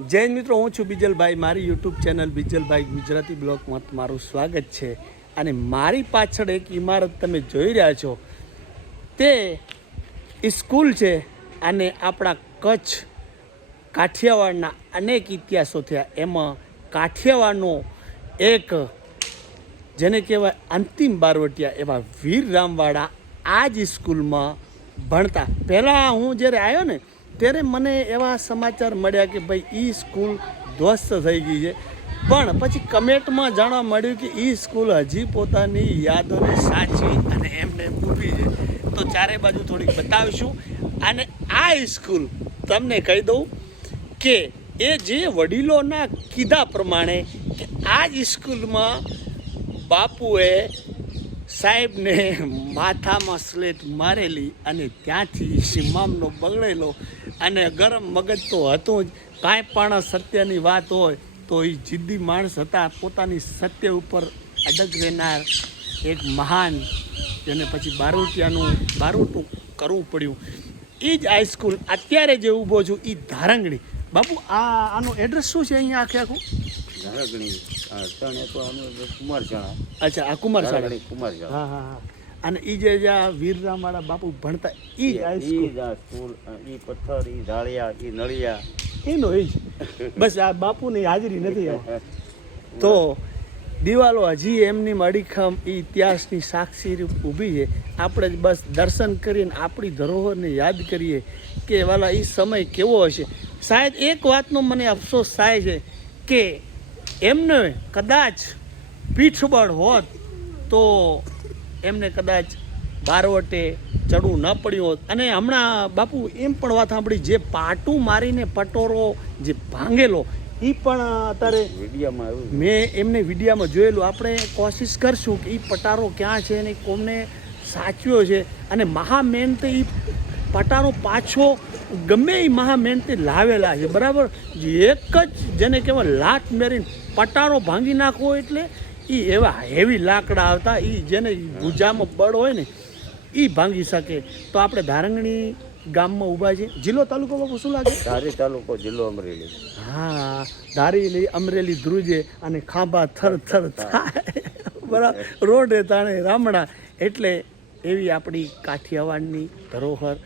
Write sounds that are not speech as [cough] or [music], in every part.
જૈન મિત્રો, હું છું બીજલભાઈ. મારી યુટ્યુબ ચેનલ બીજલભાઈ ગુજરાતી બ્લોગમાં તમારું સ્વાગત છે. અને મારી પાછળ એક ઇમારત તમે જોઈ રહ્યા છો. તે સ્કૂલ છે અને આપણા કચ્છ કાઠિયાવાડના અનેક ઇતિહાસો થયા. એમાં કાઠિયાવાડનો એક જેને કહેવાય અંતિમ બારવટિયા એવા વીર રામવાડા આ જ સ્કૂલમાં ભણતા. પહેલાં હું જ્યારે આવ્યો ને ત્યારે મને એવા સમાચાર મળ્યા કે ભાઈ એ સ્કૂલ ધ્વસ્ત થઈ ગઈ છે. પણ પછી કમેન્ટમાં જાણવા મળ્યું કે એ સ્કૂલ હજી પોતાની યાદોને સાચવી અને એમને ઊભી છે. તો ચારે બાજુ થોડીક બતાવીશું. અને આ સ્કૂલ તમને કહી દઉં કે એ જે વડીલોના કીધા પ્રમાણે કે આ જ સ્કૂલમાં બાપુએ સાહેબને માથામાં સ્લેટ મારેલી અને ત્યાંથી સીમામનો બગડેલો અને ગરમ મગજ તો હતું જ. કાંઈ પણ સત્યની વાત હોય તો એ જિદ્દી માણસ હતા. પોતાની સત્ય ઉપર અડગ રહેનાર એક મહાન જેને પછી બારોટિયાનું બારોટું કરવું પડ્યું. એ જ હાઈસ્કૂલ અત્યારે જે ઊભો છું એ ધારંગણી. બાપુ આ આનું એડ્રેસ શું છે અહીંયા આખે આખું? ધારંગણી કુમાર અચ્છા આ કુમાર કુમાર હા હા હા. અને એ જે જ્યાં વીરરામવાળા બાપુ ભણતા એ જ ઈ હાઈસ્કૂલ આ ઈ પથ્થર ઈ ઢાળિયા ઈ નળિયા. એનો એ જ. બસ આ બાપુની હાજરી નથી. [laughs] તો દિવાલો હજી એમની અડીખમ એ ઇતિહાસની સાક્ષી રૂપ ઊભી છે. આપણે જ બસ દર્શન કરીને આપણી ધરોહરને યાદ કરીએ કે વાલા એ સમય કેવો હશે. શાયદ એક વાતનો મને અફસોસ થાય છે કે એમને કદાચ પીઠબળ હોત તો એમને કદાચ બારવટે ચડવું ન પડ્યું હોત. અને હમણાં બાપુ એમ પણ વાત સાંભળી જે પાટું મારીને પટોરો જે ભાંગેલો એ પણ અત્યારે વિડીયામાં મેં એમને વિડીયામાં જોયેલું. આપણે કોશિશ કરશું કે એ પટારો ક્યાં છે અને કોમને સાચવ્યો છે. અને મહા તો એ પટારો પાછો ગમે એ મહા મહેનતે લાવેલા છે બરાબર? એક જ જેને કહેવાય લાત મેરીને પટારો ભાંગી નાખવો એટલે એ એવા હેવી લાકડા આવતા એ જેને ભૂજામાં બળ હોય ને એ ભાંગી શકે. તો આપણે ધારંગણી ગામમાં ઊભા છે જિલ્લો તાલુકો બાપુ શું લાગે? ધારી તાલુકો જિલ્લો અમરેલી. હા ધારી અમરેલી ધ્રુજે અને ખાંભા થર થર થાય. બરાબર. રોડે તાણે રામણા. એટલે એવી આપણી કાઠિયાવાડની ધરોહર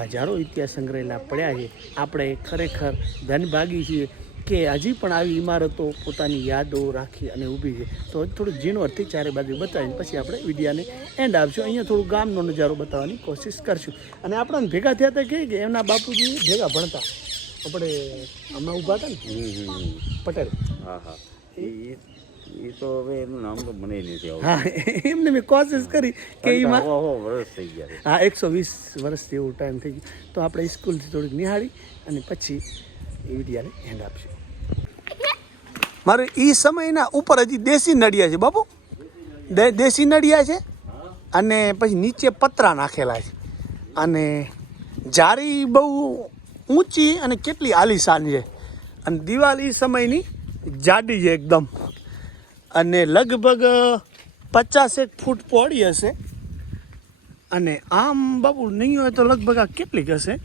હજારો ઇતિહાસ સંગ્રહેલા પડ્યા છે. આપણે ખરેખર ધનભાગી છીએ. કે હજી પણ આવી ઇમારતો પોતાની યાદો રાખી અને ઊભી છે. તો થોડું ઝીણવટથી ચારે બાજુ બતાવીને પછી આપણે વિડીયાને એન્ડ આપશું. અહીંયા થોડું ગામનો નજારો બતાવવાની કોશિશ કરશું. અને આપણને ભેગા થયા હતા કે એમના બાપુજી ભેગા ભણતા. આપણે હમણાં ઊભા હતા ને. પટેલ. હા હા. એ તો હવે એનું નામ તો મને નથી હા એમને મેં કોશિશ કરી કે એમાં વર્ષ થઈ ગયા હા એકસો વીસ વર્ષથી એવું ટાઈમ થઈ ગયું. તો આપણે સ્કૂલથી થોડીક નિહાળી અને પછી એ એન્ડ આપશું. મારે એ સમયના ઉપર હજી દેશી નડિયા છે, બાપુ. દેશી નડિયા છે અને પછી નીચે પતરા નાખેલા છે. અને જારી બહુ ઊંચી અને કેટલી આલીશાન છે. અને દિવાલ એ સમયની જાડી છે એકદમ. અને લગભગ પચાસેક ફૂટ પહોળી હશે. અને આમ બાપુ, નહીં હોય તો લગભગ આ કેટલીક હશે?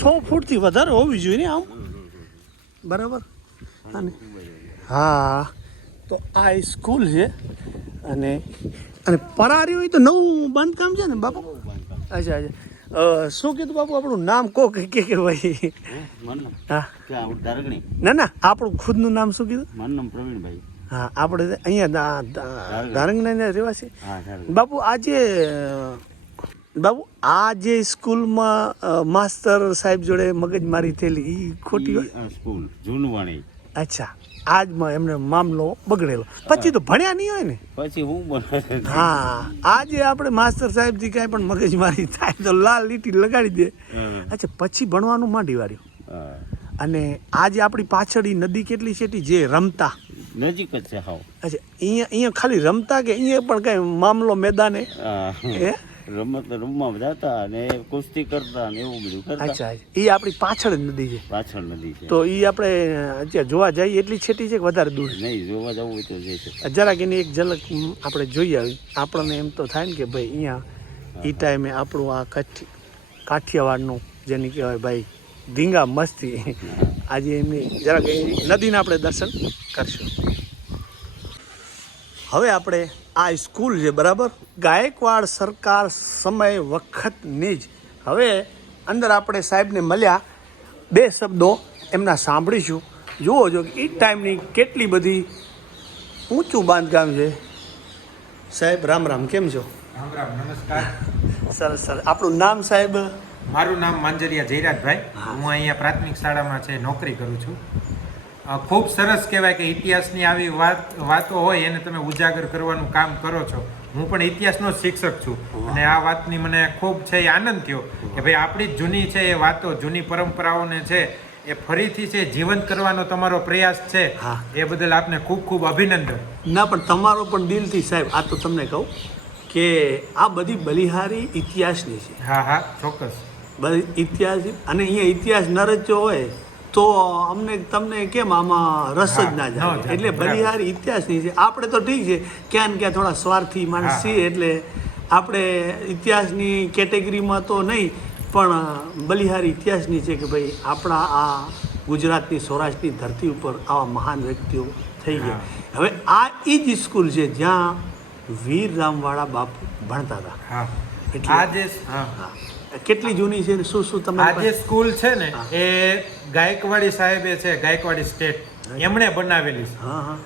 સો ફૂટથી વધારે હોવી જોઈએ ને આમ? બરાબર? અને હા. તો આ સ્કૂલ છે અને અને પરારી હોય તો નવું બાંધકામ છે ને બાપુ? અચ્છા અચ્છા. શું કીધું બાપુ આપણું નામ કો કે કે ભાઈ? હે? ના ના આપણું ખુદનું નામ શું કીધું? મારું નામ પ્રવીણભાઈ હા આપણે અહીંયા ધારંગના રહેવાસી. બાપુ આજે બાપુ આ જે સ્કૂલમાં માસ્તર સાહેબ જોડે મગજમારી થયેલી એ ખોટી સ્કૂલ જૂનવાણી. અચ્છા આજમાં એમને મામલો બગડેલો. પછી તો ભણ્યા નહીં હોય ને? પછી હું હા આજે આપણે માસ્તર સાહેબથી કાંઈ પણ મગજમારી થાય તો લાલ લીટી લગાડી દે. અચ્છા પછી ભણવાનું માંડી વાળ્યું. અને આજે આપણી પાછળ નદી કેટલી છે જે રમતા. નજીક જ છે હાવ. અચ્છા અહીંયા અહીંયા ખાલી રમતા કે અહીંયા પણ કાંઈ મામલો મેદાને? હા. રમત રમવા જતા અને કુસ્તી કરતા ને એવું બધું કરતા. અચ્છા એ આપણી પાછળ જ નદી છે. પાછળ નદી છે. તો એ આપણે અત્યારે જોવા જઈએ એટલી છેટી છે કે વધારે દૂર? નહીં જોવા જવું હોય તો જઈ શકે જરાક એની એક ઝલક આપણે જોઈ આવી આપણને એમ તો થાય ને કે ભાઈ અહીંયા એ ટાઈમે આપણું આ કચ્છ કાઠિયાવાડનું જેને કહેવાય ભાઈ ધીંગા મસ્તી. આજે એમની જરાક એ નદીના આપણે દર્શન કરશું. હવે આપણે આ સ્કૂલ છે બરાબર? ગાયકવાડ સરકાર સમય વખતની જ. હવે અંદર આપણે સાહેબને મળ્યા બે શબ્દો એમના સાંભળીશું. જુઓ જો કે એ ટાઈમની કેટલી બધી ઊંચું બાંધકામ છે. સાહેબ રામ રામ કેમ છો? રામ રામ નમસ્કાર. સરસ સરસ. આપણું નામ સાહેબ? મારું નામ માંજરિયા જયરાજભાઈ. હું અહીંયા પ્રાથમિક શાળામાં છે નોકરી કરું છું. ખૂબ સરસ કહેવાય કે ઇતિહાસની આવી વાત વાતો હોય એને તમે ઉજાગર કરવાનું કામ કરો છો. હું પણ ઇતિહાસનો શિક્ષક છું અને આ વાતની મને ખૂબ છે એ આનંદ થયો કે ભાઈ આપણી જૂની છે એ વાતો જૂની પરંપરાઓને છે એ ફરીથી છે જીવંત કરવાનો તમારો પ્રયાસ છે હા. એ બદલ આપને ખૂબ ખૂબ અભિનંદન. ના પણ તમારો પણ દિલથી સાહેબ આ તો તમને કહું કે આ બધી બલિહારી ઇતિહાસની છે. હા હા ચોક્કસ. બધી ઇતિહાસ અને અહીંયા ઇતિહાસ ન રચ્યો હોય તો અમને તમને કેમ આમાં રસ જ ના જાય? એટલે બલિહાર ઇતિહાસની છે. આપણે તો ઠીક છે ક્યાં ને ક્યાં થોડા સ્વાર્થી માણસ છીએ એટલે આપણે ઇતિહાસની કેટેગરીમાં તો નહીં પણ બલિહારી ઇતિહાસની છે કે ભાઈ આપણા આ ગુજરાતની સૌરાષ્ટ્રની ધરતી ઉપર આવા મહાન વ્યક્તિઓ થઈ ગયા. હવે આ એ જ સ્કૂલ છે જ્યાં વીર રામવાળા બાપુ ભણતા હતા. એટલે- આજે હા. કેટલી જૂની છે? શું શું તમે આ જે સ્કૂલ છે ને એ ગાયકવાડી સાહેબે છે ગાયકવાડી સ્ટેટ. એમણે બનાવેલી છે.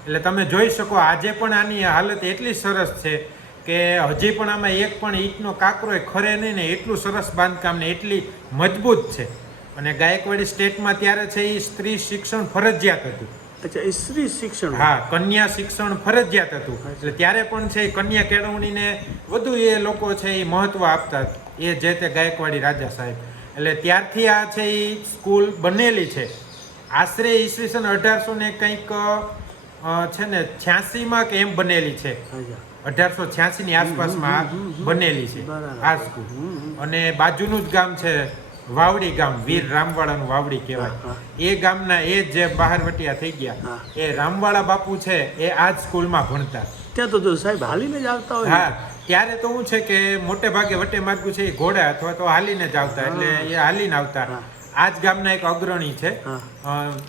એટલે તમે જોઈ શકો આજે પણ આની હાલત એટલી સરસ છે કે હજી પણ આમાં એક પણ ઈંટનો કાકરો ખરે નહીં ને એટલું સરસ બાંધકામ ને એટલી મજબૂત છે. અને ગાયકવાડી સ્ટેટમાં ત્યારે છે એ સ્ત્રી શિક્ષણ ફરજિયાત હતું. અચ્છા એ સ્ત્રી શિક્ષણ? હા કન્યા શિક્ષણ ફરજિયાત હતું. એટલે ત્યારે પણ છે એ કન્યા કેળવણીને વધુ એ લોકો છે એ મહત્વ આપતા એ જે તે ગાયકવાડી રાજા સાહેબ. એટલે ત્યારથી આ છે એ સ્કૂલ બનેલી છે. આશરે ઈસવીસન અઢારસો ને કંઈક છે ને છ્યાસીમાં કે એમ બનેલી છે. અઢારસો છ્યાસી ની આસપાસમાં બનેલી છે. આ સ્કૂલ. અને બાજુનું જ ગામ છે વાવડી ગામ વીર રામવાળાનું વાવડી કહેવાય. એ ગામના એ જે બહારવટિયા થઈ ગયા. એ રામવાળા બાપુ છે એ આ જ સ્કૂલમાં ભણતા. ત્યાં તો સાહેબ હાલીને જ આવતા હોય હા. ત્યારે તો શું છે કે મોટે ભાગે વટે માર્ગું છે એ ઘોડા અથવા તો હાલીને જ આવતા એટલે એ હાલીને આવતા. આ જ ગામના એક અગ્રણી છે.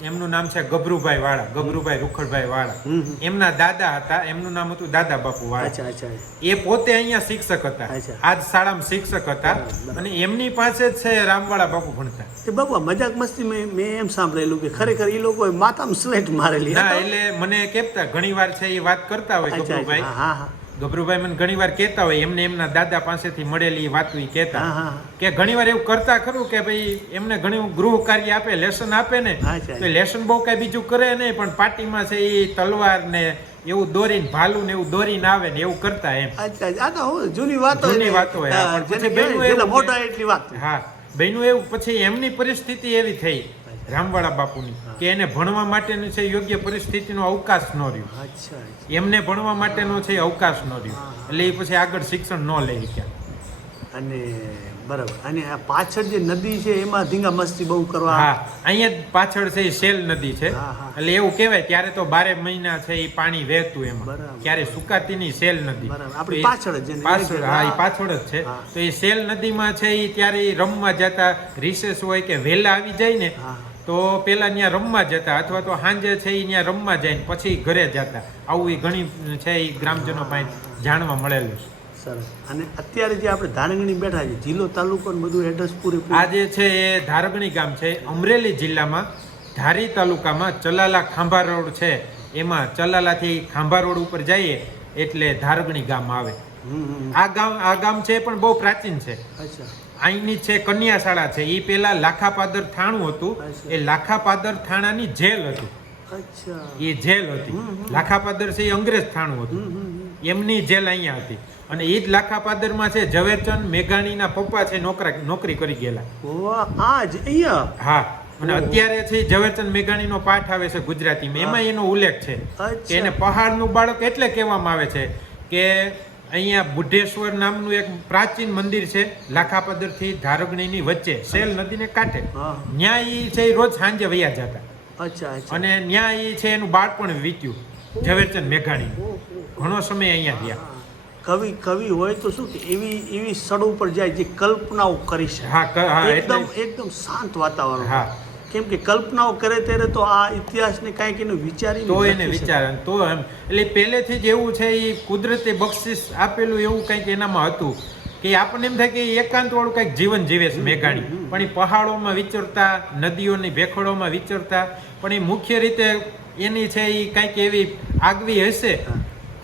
એમનું નામ છે ગભરુભાઈ વાળા ગભરુભાઈ રૂખડભાઈ વાળા. એમના દાદા હતા એમનું નામ હતું દાદા બાપુ વાળા. એ પોતે અહીંયા શિક્ષક હતા. આજ શાળામાં શિક્ષક હતા. અને એમની પાસે જ છે રામવાળા બાપુ ભણતા. એ બાબા મજાક મસ્તી મેં મેં એમ સાંભળેલું કે ખરેખર એ લોકો માતામાં સ્લેટ મારેલી. હા એટલે મને કેતા ઘણી વાર છે એ વાત કરતા હોય ગભરુભાઈ. હા હા. ગભરુભાઈ મને ઘણી વાર કહેતા હોય એમને એમના દાદા પાસેથી મળેલી વાતો ઈ કહેતા. કે ઘણી વાર એવું કરતા ખરું કે ભાઈ એમને ઘણું ગૃહ કાર્ય આપે લેસન આપે ને તો લેસન બહુ કઈ બીજું કરે નહીં પણ પાર્ટીમાં છે એ તલવાર ને એવું દોરીને ભાલું ને એવું દોરીને આવે ને એવું કરતા એમ. આ તો જૂની વાતો જૂની વાતો હોય. મોટા એટલી વાત હા બહેનું એવું પછી એમની પરિસ્થિતિ એવી થઈ. રામવાળા બાપુની કે એને ભણવા માટેની છે યોગ્ય પરિસ્થિતિનો અવકાશ ન રહ્યો. એમને ભણવા માટેનો છે અવકાશ ન રહ્યો. એટલે એ પછી આગળ શિક્ષણ ન લઈ શક્યા અને બરાબર. અને આ પાછળ જે નદી છે એમાં ધીંગા મસ્તી બહુ કરવા હા અહીંયા પાછળ છે એ શેલ નદી છે. એટલે એવું કહેવાય ત્યારે તો બારે મહિના છે એ પાણી વહેતું એમાં. ત્યારે ક્યારે સુકાતી નહીં શેલ નદી. બરાબર. આપણી પાછળ જ પાછળ હા એ પાછળ જ છે. તો એ શેલ નદીમાં છે એ ત્યારે રમવા જતા રિસેસ હોય કે વહેલા આવી જાય ને તો પેલા ત્યાં રમવા જતા અથવા તો સાંજે છે એ ત્યાં રમવા જાય પછી ઘરે જતા. આવું એ ઘણી છે એ ગ્રામજનો પાસે જાણવા મળેલું છે. સરસ. અને અત્યારે જે આપણે ધારગણી બેઠા છે જિલ્લો તાલુકો બધું એડ્રેસ પૂરું આ જે છે એ ધારગણી ગામ છે અમરેલી જિલ્લામાં ધારી તાલુકામાં ચલાલા ખાંભા રોડ છે. એમાં ચલાલાથી ખાંભા રોડ ઉપર જઈએ એટલે ધારગણી ગામ આવે. આ ગામ આ ગામ છે એ પણ બહુ પ્રાચીન છે. અચ્છા. અહીંની છે કન્યા શાળા છે એ પેલા લાખાપાદર થાણું હતું. એ લાખાપાદર થાણાની જેલ હતું. એ જેલ હતી. લાખાપાદર છે એ અંગ્રેજ થાણું હતું. એમની જેલ અહીંયા હતી. અને એ જ લાખાપાદરમાં છે ઝવેરચંદ મેઘાણીના પપ્પા છે નોકરા નોકરી કરી ગયેલા. આજ અહીંયા? હા. અને અત્યારે છે ઝવેરચંદ મેઘાણીનો પાઠ આવે છે ગુજરાતીમાં. એમાં એનો ઉલ્લેખ છે. કે એને પહાડનું બાળક એટલે કહેવામાં આવે છે કે અહીંયા બુઢેશ્વર નામનું એક પ્રાચીન મંદિર છે લાખાપદરથી ધારગણીની વચ્ચે સેલ નદીને કાંઠે. ન્યાય ન્યા છે એ રોજ સાંજે વયા જતા. અચ્છા અને ન્યાય છે એનું બાળપણ વીત્યું ઝવેરચંદ મેઘાણી. ઘણો સમય અહીંયા ગયા કવિ કવિ હોય તો શું કે એવી એવી સ્થળ ઉપર જાય જે કલ્પનાઓ કરી શકે. હા હા એકદમ એકદમ શાંત વાતાવરણ. હા. કેમ કે કલ્પનાઓ કરે ત્યારે તો આ ઇતિહાસને કાંઈક એનું વિચારી તો એને વિચાર તો એમ. એટલે પહેલેથી જ એવું છે એ કુદરતે બક્ષિસ આપેલું એવું કંઈક એનામાં હતું કે આપણને એમ થાય કે એકાંતવાળું કંઈક જીવન જીવે છે મેઘાણી. પણ એ પહાડોમાં વિચરતા નદીઓની ભેખડોમાં વિચરતા પણ એ મુખ્ય રીતે એની છે એ કંઈક એવી આગવી હશે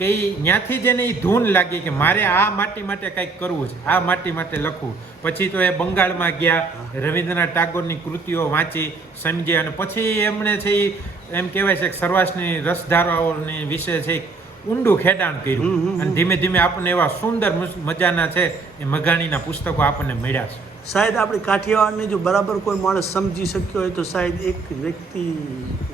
કે ત્યાંથી જેને એ ધૂન લાગી કે મારે આ માટી માટે કંઈક કરવું છે આ માટી માટે લખવું. પછી તો એ બંગાળમાં ગયા રવિન્દ્રનાથ ટાગોરની કૃતિઓ વાંચી સમજે અને પછી એમણે છે એમ કહેવાય છે કે સર્વાસની રસધારાઓની વિશે છે ઊંડું ખેડાણ કર્યું. અને ધીમે ધીમે આપણને એવા સુંદર મજાના છે એ મઘાણીના પુસ્તકો આપણને મળ્યા છે. શાયદ આપણી કાઠિયાવાડને જો બરાબર કોઈ માણસ સમજી શક્યો હોય તો શાયદ એક વ્યક્તિ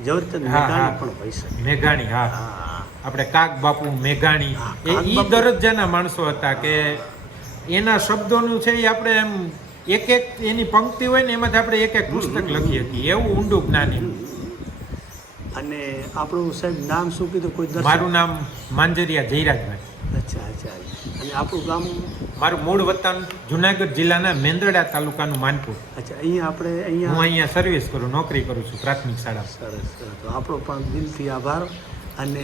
ઝવેરચંદ મેઘાણી પણ હોઈ શકે. મેઘાણી હા. હા. આપણે કાક બાપુ મેઘાણી. એ ઈ દરજ્જાના માણસો હતા કે એના શબ્દોનું છે એ આપણે એમ એક એક એની પંક્તિ હોય ને એમાંથી આપણે એક એક પુસ્તક લખી હતી એવું ઊંડું જ્ઞાન. અને આપણું સાહેબ નામ શું કીધું? કોઈ મારું નામ માંજરિયા જયરાજભાઈ. અચ્છા અચ્છા અને આપણું ગામ? મારું મૂળ વતન જુનાગઢ જિલ્લાના મેંદરડા તાલુકાનું માનપુર. અચ્છા અહીંયા આપણે અહીંયા હું અહીંયા સર્વિસ કરું નોકરી કરું છું પ્રાથમિક શાળા સરસ સરસ. તો આપણો પણ દિલથી આભાર. અને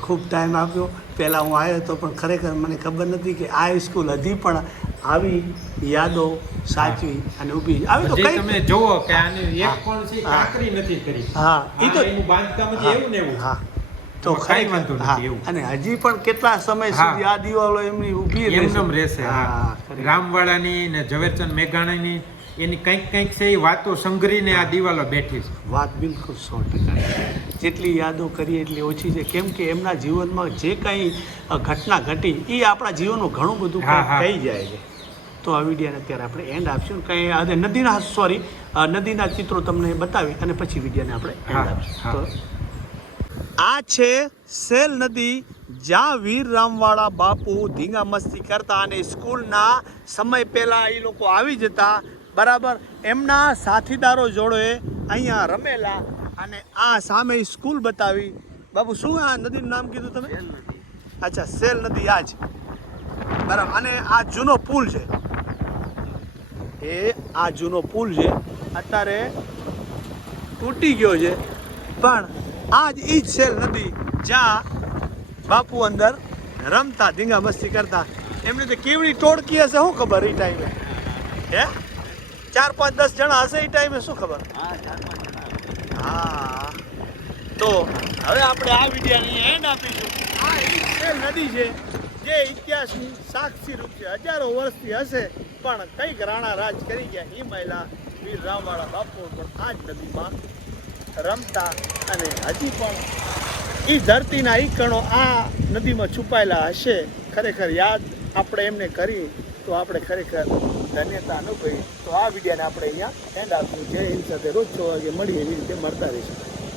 ખૂબ ટાઈમ આપ્યો. પહેલાં હું આવ્યો તો પણ ખરેખર મને ખબર નથી કે આ સ્કૂલ હજી પણ આવી યાદો સાચવી અને ઊભી. આવી તો કઈ તમે જોવો કે આને એક પણ છે હા. નથી કરી. હા એ તો એનું બાંધકામ છે એવું ને એવું હા. તો ખાઈ વાંધો નથી એવું. અને હજી પણ કેટલા સમય સુધી આ દિવાલો એમની ઊભી એમનેમ રહેશે હા. રામવાડાની રામવાળાની ને ઝવેરચંદ મેઘાણીની એની કંઈક કંઈક છે એ વાતો સંઘરીને આ દિવાલો બેઠી છે. વાત બિલકુલ સો ટકા. જેટલી યાદો કરીએ એટલી ઓછી છે. કેમ કે એમના જીવનમાં જે કંઈ ઘટના ઘટી એ આપણા જીવનનું ઘણું બધું થઈ કહી જાય છે. તો આ વિડીયાને અત્યારે આપણે એન્ડ આપશું. કંઈ અને નદીના સોરી નદીના ચિત્રો તમને બતાવી અને પછી વિડીયાને આપણે એન્ડ આપશું. તો આ છે સેલ નદી જ્યાં વીર રામવાળા બાપુ ધીંગા મસ્તી કરતા અને સ્કૂલના સમય પહેલાં એ લોકો આવી જતા બરાબર? એમના સાથીદારો જોડે અહીંયા રમેલા અને આ સામે સ્કૂલ બતાવી. બાબુ શું આ નદીનું નામ કીધું તમે? અચ્છા સેલ નદી આ જ. બરાબર અને આ જૂનો પુલ છે. એ આ જૂનો પુલ છે. અત્યારે તૂટી ગયો છે. પણ આ જ ઈ જ સેલ નદી જ્યાં બાપુ અંદર રમતા ધીંગા મસ્તી કરતા. એમને તો કેવડી ટોળકી હશે શું ખબર એ ટાઈમે? હે? ચાર પાંચ દસ જણા હશે એ ટાઈમે શું ખબર? હા તો હવે આપણે આ વિડીયોની એન્ડ આપીશું. આ એ નદી છે જે ઇતિહાસની સાક્ષી રૂપ છે. હજારો વર્ષથી હશે પણ કંઈક રાણા રાજ કરી ગયા. એ મહિલા વીર રામવાળા બાપુ પણ આ જ નદીમાં રમતા અને હજી પણ એ ધરતીના ઈ કણો આ નદીમાં છુપાયેલા હશે. ખરેખર યાદ આપણે એમને કરી તો આપણે ખરેખર ધન્યતા અનુભવી. તો આ વિડીયોને આપણે અહીંયા એન્ડ આપવું જે હિન્દ સાથે રોજ છ વાગે મળીએ એવી રીતે મળતા રહીશું.